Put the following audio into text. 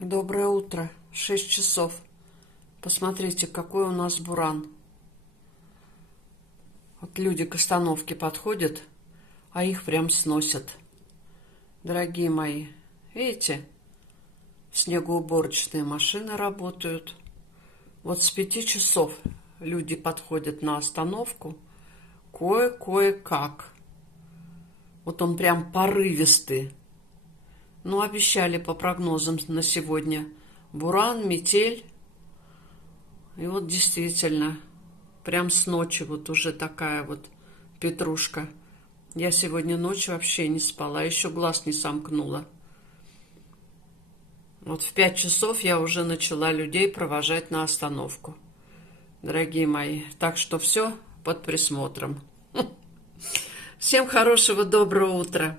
Доброе утро. 6 часов. Посмотрите, какой у нас буран. Вот люди к остановке подходят, а их прям сносят. Дорогие мои, видите, снегоуборочные машины работают. Вот с 5 часов люди подходят на остановку. Кое-как. Вот он прям порывистый. Ну, обещали по прогнозам на сегодня буран, метель. И вот действительно, прям с ночи вот уже такая вот петрушка. Я сегодня ночью вообще не спала, еще глаз не сомкнула. Вот в 5 часов я уже начала людей провожать на остановку. Дорогие мои, так что все под присмотром. Всем хорошего, доброго утра.